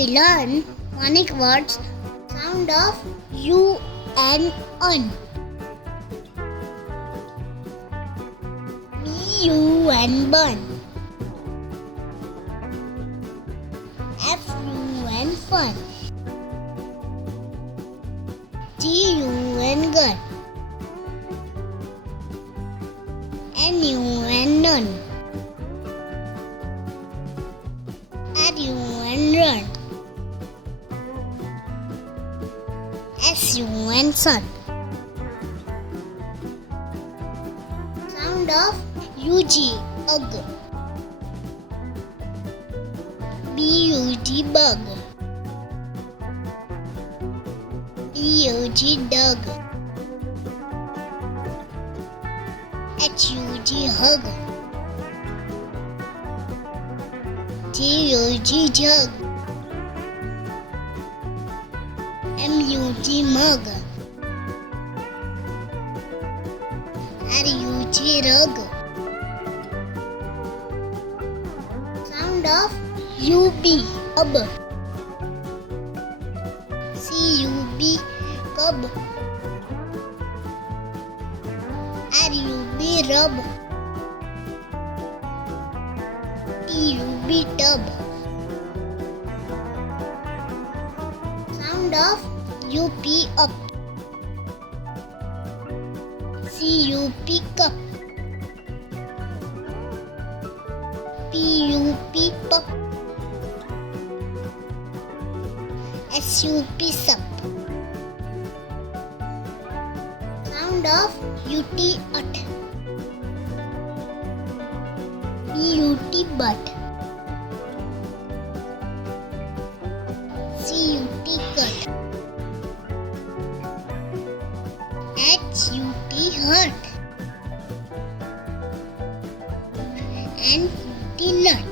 we learn phonic words sound of U and UN. B-U and bun. F-U and fun. G-U and gun. N-U and none. R-U and run. S-U and sun. Sound of U-G, ug. B-U-G, bug. D-U-G, dug. H-U-G, hug. J-U-G, jug. M-U-G, mug. R-U-G, rug. Sound of U-B, ub. C-U-B, cub. R-U-B, rub. T-U-B, tub. Sound of U-P, up. C-U-P, cup. P-U-P, pup. S-U-P, sup. Sound of U-T, ut. B-U-T, butt. C-U-T, cut. H-U-T, hurt. N-U-T, nut.